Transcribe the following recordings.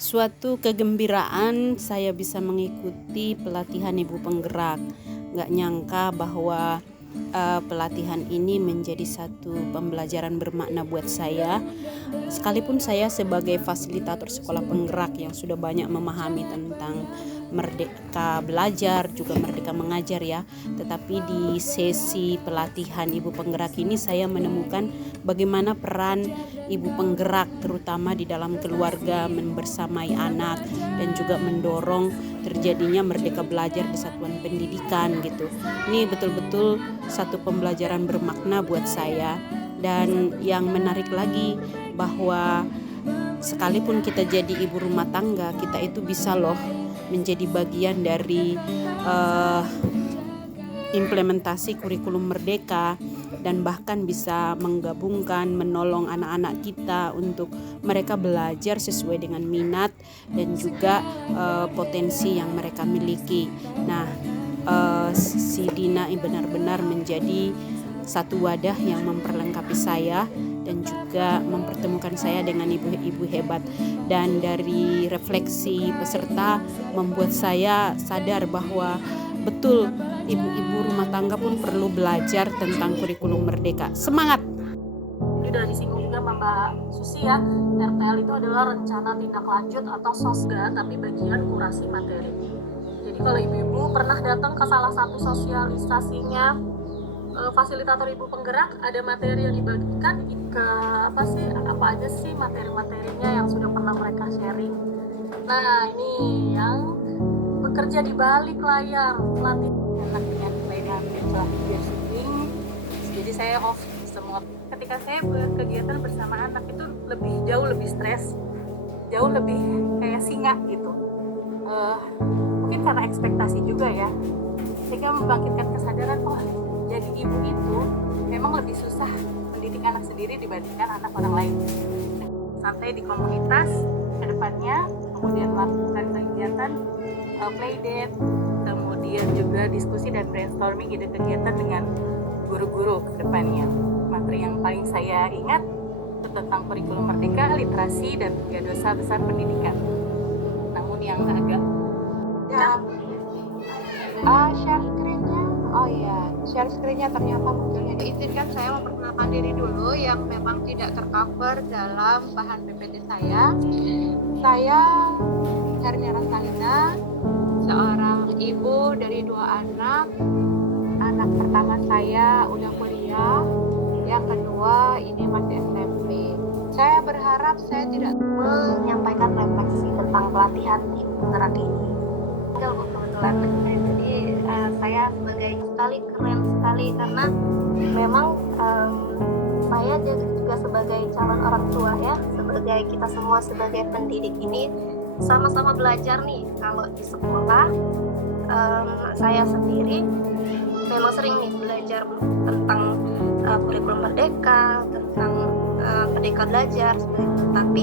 Suatu kegembiraan saya bisa mengikuti pelatihan ibu penggerak. Gak nyangka bahwa pelatihan ini menjadi satu pembelajaran bermakna buat saya. Sekalipun saya sebagai fasilitator sekolah penggerak yang sudah banyak memahami tentang merdeka belajar, juga merdeka mengajar ya. Tetapi di sesi pelatihan ibu penggerak ini saya menemukan bagaimana peran ibu penggerak terutama di dalam keluarga membersamai anak dan juga mendorong terjadinya merdeka belajar di satuan pendidikan gitu. Ini betul-betul satu pembelajaran bermakna buat saya. Dan yang menarik lagi bahwa sekalipun kita jadi ibu rumah tangga, kita itu bisa loh menjadi bagian dari implementasi kurikulum merdeka dan bahkan bisa menggabungkan, menolong anak-anak kita untuk mereka belajar sesuai dengan minat dan juga potensi yang mereka miliki. Nah, si Dina benar-benar menjadi satu wadah yang memperlengkapi saya dan juga mempertemukan saya dengan ibu-ibu hebat. Dan dari refleksi peserta membuat saya sadar bahwa betul ibu-ibu rumah tangga pun perlu belajar tentang kurikulum merdeka. Semangat! Jadi udah disinggung juga sama Mbak Susi ya, RTL itu adalah rencana tindak lanjut atau SOSGA, tapi bagian kurasi materi. Jadi kalau ibu-ibu pernah datang ke salah satu sosialisasinya fasilitator ibu penggerak, ada materi yang dibagikan ke apa aja sih materi-materinya yang sudah pernah mereka sharing. Nah, ini yang bekerja di balik layar, pelatih anak dengan kelainan mental video shooting. Jadi saya off semua. Ketika saya berkegiatan bersama anak itu jauh lebih stres, jauh lebih kayak singa gitu. Mungkin karena ekspektasi juga ya, sehingga membangkitkan kesadaran jadi ibu itu memang lebih susah mendidik anak sendiri dibandingkan anak orang lain. Santai di komunitas ke depannya, kemudian melakukan kegiatan playdate, kemudian juga diskusi dan brainstorming ide kegiatan dengan guru-guru ke depannya. Materi yang paling saya ingat itu tentang kurikulum merdeka, literasi, dan 3 dosa besar pendidikan. Namun yang agak share screen-nya ternyata munculnya. Diizinkan saya memperkenalkan diri dulu yang memang tidak tercover dalam bahan PPT saya. Saya Hernia Rasalina, seorang ibu dari 2 anak. Anak pertama saya udah kuliah, yang kedua ini masih SMP. Saya berharap saya tidak menyampaikan refleksi tentang pelatihan ibu penggerak ini. Kebetulan, jadi saya sebagai keren sekali karena memang saya juga sebagai calon orang tua ya, sebagai kita semua sebagai pendidik ini sama-sama belajar nih. Kalau di sekolah saya sendiri memang sering nih belajar tentang kurikulum merdeka, tentang merdeka belajar seperti itu. Tapi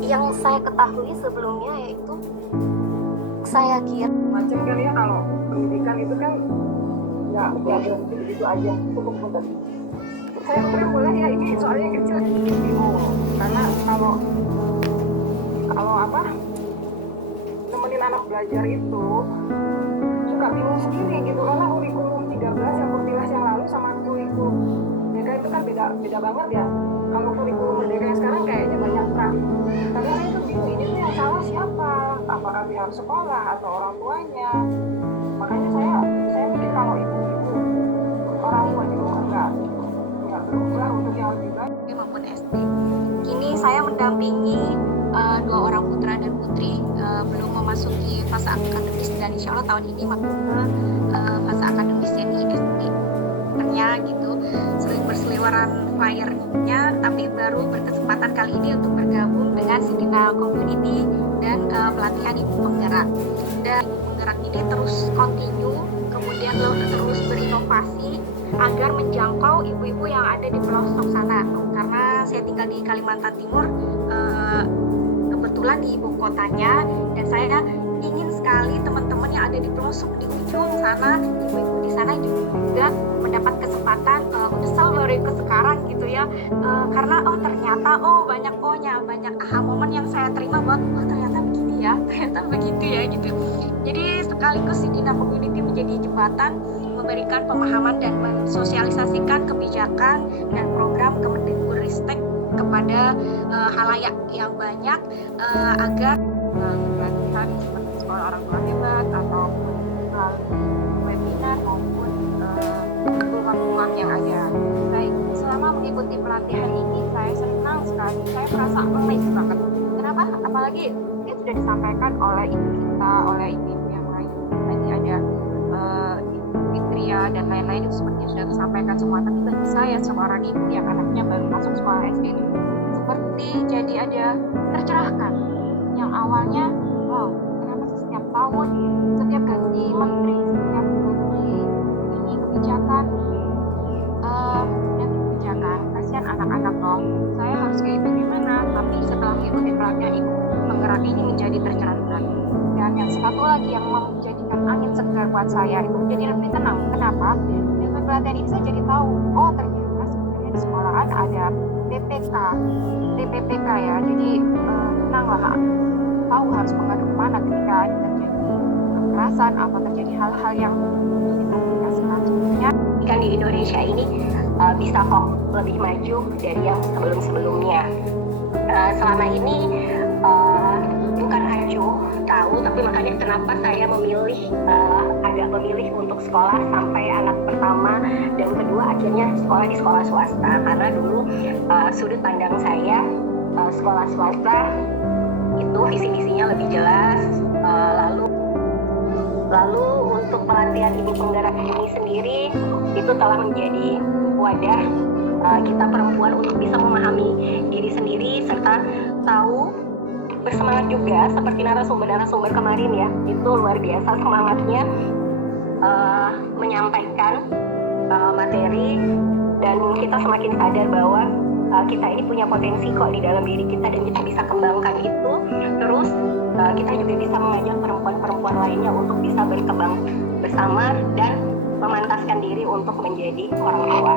yang saya ketahui sebelumnya yaitu saya kira macam kan ya, kalau pendidikan itu kan nggak berhenti begitu aja, cukup mudah. Saya boleh ya, ini soalnya kecil bingung karena kalau nemenin anak belajar itu suka bingung sendiri gitu, karena kurikulum 13 yang 14 yang lalu sama kurikulum merdeka itu kan beda banget ya. Kalau kurikulum merdeka yang sekarang kayaknya banyak kan, kadang itu bingung, ini tuh yang salah siapa, apakah pihak sekolah atau orang tuanya. Makanya saya mikir kalau ibu-ibu orang tua di rumah nggak berubah untuk yang lebih baik maupun SD. Kini saya mendampingi 2 orang putra dan putri belum memasuki fase akademis, dan insya Allah tahun ini masuk ke fase akademisnya di SD. Gitu, berseliweran fire-nya, tapi baru berkesempatan kali ini untuk bergabung dengan Sidina Community dan pelatihan ibu penggerak. Dan ibu penggerak ini terus continue, kemudian terus berinovasi agar menjangkau ibu-ibu yang ada di pelosok sana. Karena saya tinggal di Kalimantan Timur, kebetulan di ibu kotanya, dan saya ingin sekali teman-teman yang ada di pelosok di ujung sana, ibu-ibu di sana juga mendapat kesempatan udah baru ke sekarang gitu ya, karena ternyata banyak aha momen yang saya terima bahwa ternyata ya, ternyata begitu ya gitu. Jadi sekaligus Sidina Community menjadi jembatan memberikan pemahaman dan mensosialisasikan kebijakan dan program Kemendikbudristek kepada halayak yang banyak agar pelatihan seperti sekolah orang tua hebat atau webinar maupun rumah-rumah yang ada. Baik, selama mengikuti pelatihan ini saya senang sekali, saya merasa amazed banget. Kenapa? Apalagi ini sudah disampaikan oleh ibu kita, oleh ibu-ibu yang lain. Tadi ada Fitria dan lain-lain itu sepertinya sudah disampaikan semua. Tapi bagi saya seorang ibu yang anaknya baru masuk sekolah SD itu seperti jadi ada tercerahkan. Yang awalnya, wow, kenapa sih setiap tahun, setiap ganti menteri, setiap ganti ini kebijakan, kasihan anak-anak loh. Saya harus kayak bagaimana? Tapi setelah mengikuti pelatihan itu, penggerak ini menjadi tercerahkan. Dan yang satu lagi yang menjadikan angin segar buat saya itu menjadi lebih tenang. Kenapa? Dengan pelatihan ini saya jadi tahu, oh ternyata sebenarnya di sekolahan ada TPPK ya. Jadi tenang lah, tahu harus mengadu kemana ketika terjadi kekerasan atau terjadi hal-hal yang kita tidak selanjutnya. Kan di Indonesia ini bisa kok lebih maju dari yang sebelum-sebelumnya. Selama ini bukan acuh tahu, tapi makanya kenapa saya agak memilih untuk sekolah sampai anak pertama dan kedua akhirnya sekolah di sekolah swasta, karena dulu sudut pandang saya sekolah swasta itu visi-misinya lebih jelas. Lalu untuk pelatihan Ibu Penggerak ini sendiri itu telah menjadi wadah kita perempuan untuk bisa memahami diri sendiri serta tahu bersemangat juga seperti narasumber kemarin ya, itu luar biasa semangatnya menyampaikan materi, dan kita semakin sadar bahwa kita ini punya potensi kok di dalam diri kita dan kita bisa kembangkan itu. Terus kita juga bisa mengajak perempuan-perempuan lainnya untuk bisa berkembang bersama dan memantaskan diri untuk menjadi orang tua.